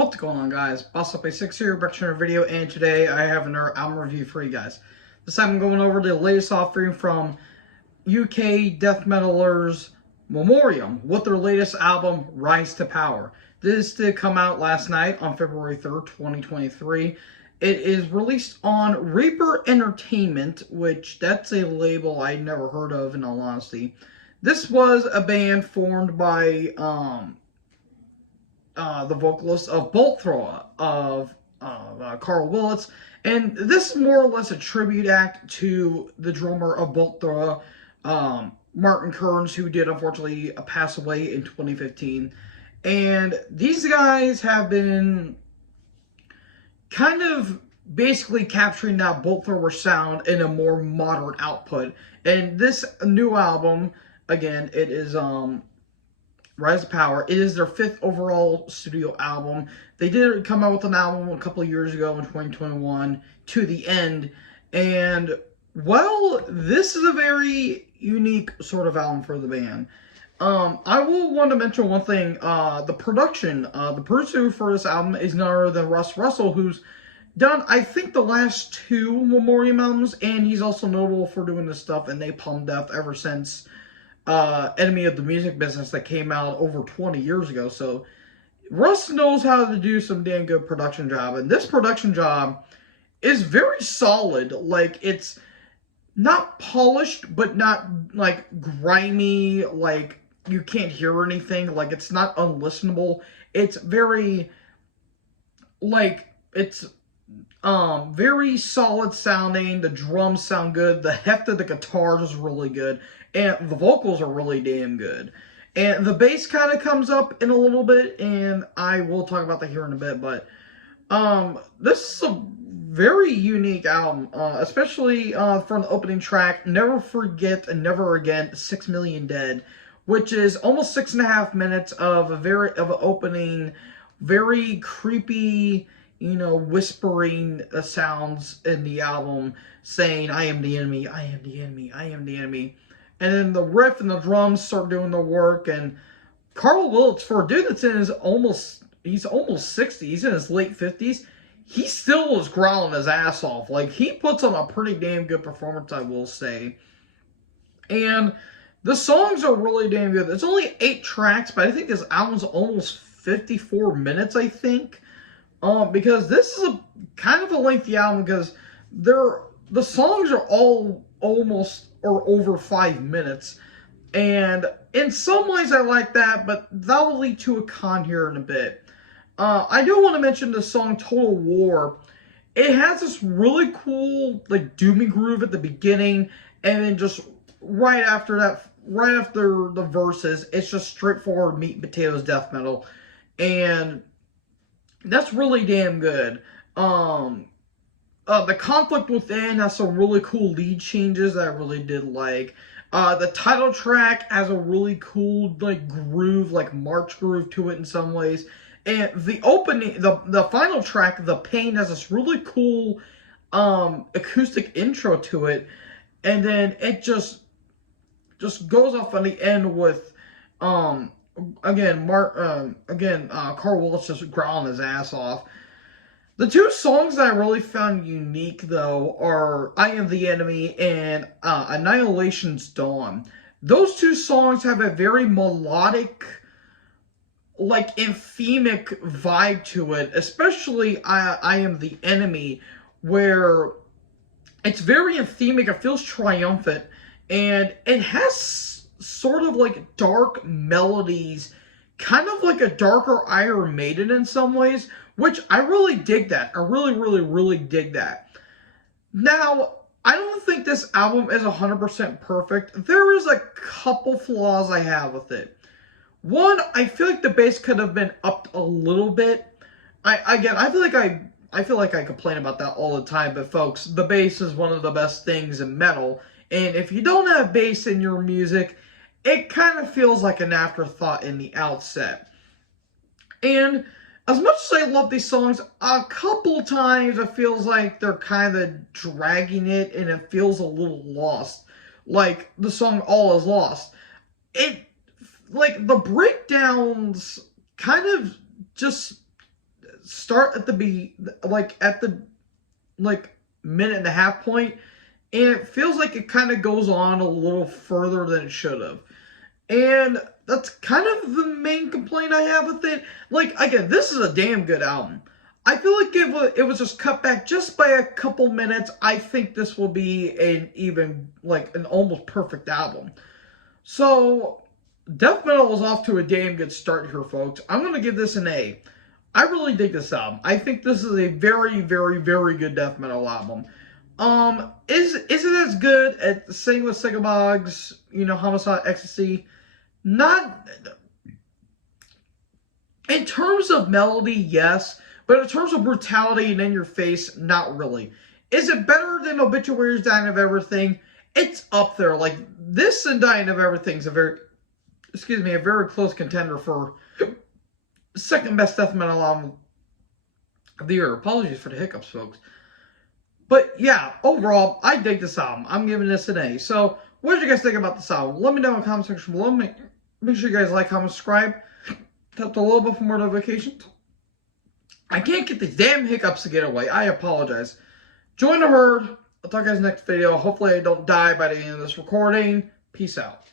What's going on, guys? Boss Up A6 here, back to another video, and today I have another album review for you guys. This time I'm going over the latest offering from UK death metalers Memoriam with their latest album, Rise to Power. This did come out last night on February 3rd, 2023. It is released on Reaper Entertainment, which that's a label I never heard of, in all honesty. This was a band formed by the vocalist of Bolt Thrower of Carl Willits, and this is more or less a tribute act to the drummer of Bolt Thrower, Martin Kearns, who did unfortunately pass away in 2015. And these guys have been kind of basically capturing that Bolt Thrower sound in a more modern output. And this new album, again, it is Rise to Power. It is their 5th overall studio album. They did come out with an album a couple of years ago in 2021, To the End. And, well, this is a very unique sort of album for the band. I will want to mention one thing. The production. The producer for this album is none other than Russ Russell, who's done, I think, the last 2 Memoriam albums. And he's also notable for doing this stuff in Napalm Death ever since Enemy of the Music Business that came out over 20 years ago. So Russ knows how to do some damn good production job, and this production job is very solid. Like, it's not polished, but not like grimy, like you can't hear anything, like it's not unlistenable. It's very, like, it's very solid sounding. The drums sound good. The heft of the guitars is really good. And the vocals are really damn good. And the bass kind of comes up in a little bit, and I will talk about that here in a bit. But this is a very unique album, especially from the opening track, Never Forget and Never Again, 6 Million Dead, which is almost 6.5 minutes of an opening, very creepy, you know, whispering sounds in the album, saying, "I am the enemy, I am the enemy, I am the enemy." And then the riff and the drums start doing the work. And Carl Willits, for a dude that's in his he's almost 60, he's in his late 50s, he still was growling his ass off. Like, he puts on a pretty damn good performance, I will say. And the songs are really damn good. It's only 8 tracks, but I think this album's almost 54 minutes, I think. Because this is a kind of a lengthy album, because the songs are all almost or over 5 minutes. And in some ways I like that, but that will lead to a con here in a bit. I do want to mention the song Total War. It has this really cool, like, doomy groove at the beginning, and then just right after that, right after the verses, it's just straightforward meat and potatoes death metal. And that's really damn good. The Conflict Within has some really cool lead changes that I really did like. The title track has a really cool, like, groove, like march groove to it in some ways. And the opening, the final track, The Pain, has this really cool acoustic intro to it. And then it just goes off on the end with Carl Willits just growling his ass off. The 2 songs that I really found unique, though, are I Am the Enemy and Annihilation's Dawn. Those 2 songs have a very melodic, like, anthemic vibe to it, especially I Am the Enemy, where it's very anthemic, it feels triumphant, and it has sort of like dark melodies, kind of like a darker Iron Maiden in some ways, which I really dig that. I really, really, really dig that. Now, I don't think this album is 100% perfect. There is a couple flaws I have with it. One, I feel like the bass could have been upped a little bit. I feel like I complain about that all the time, but folks, the bass is one of the best things in metal. And if you don't have bass in your music, it kind of feels like an afterthought in the outset. And as much as I love these songs, a couple times it feels like they're kind of dragging it, and it feels a little lost. Like the song All Is Lost. Like, the breakdowns kind of just start at the minute and a half point, and it feels like it kind of goes on a little further than it should have. And that's kind of the main complaint I have with it. Like, again, this is a damn good album. I feel like if it was just cut back just by a couple minutes, I think this will be an almost perfect album. So, Death Metal is off to a damn good start here, folks. I'm going to give this an A. I really dig this album. I think this is a very, very, very good death metal album. Is it as good at Sing with Sigabogs, Homicide, Ecstasy? Not in terms of melody, yes, but in terms of brutality and in your face, not really. Is it better than Obituary's Dying of Everything? It's up there. Like, this and Dying of Everything's a very close contender for second best death metal album of the year. Apologies for the hiccups, folks. But yeah, overall, I dig this album. I'm giving this an A. So, what did you guys think about this album? Let me know in the comment section below. Make sure you guys like, comment, subscribe. Tap the little bit for more notifications. I can't get these damn hiccups to get away. I apologize. Join the herd. I'll talk to you guys next video. Hopefully I don't die by the end of this recording. Peace out.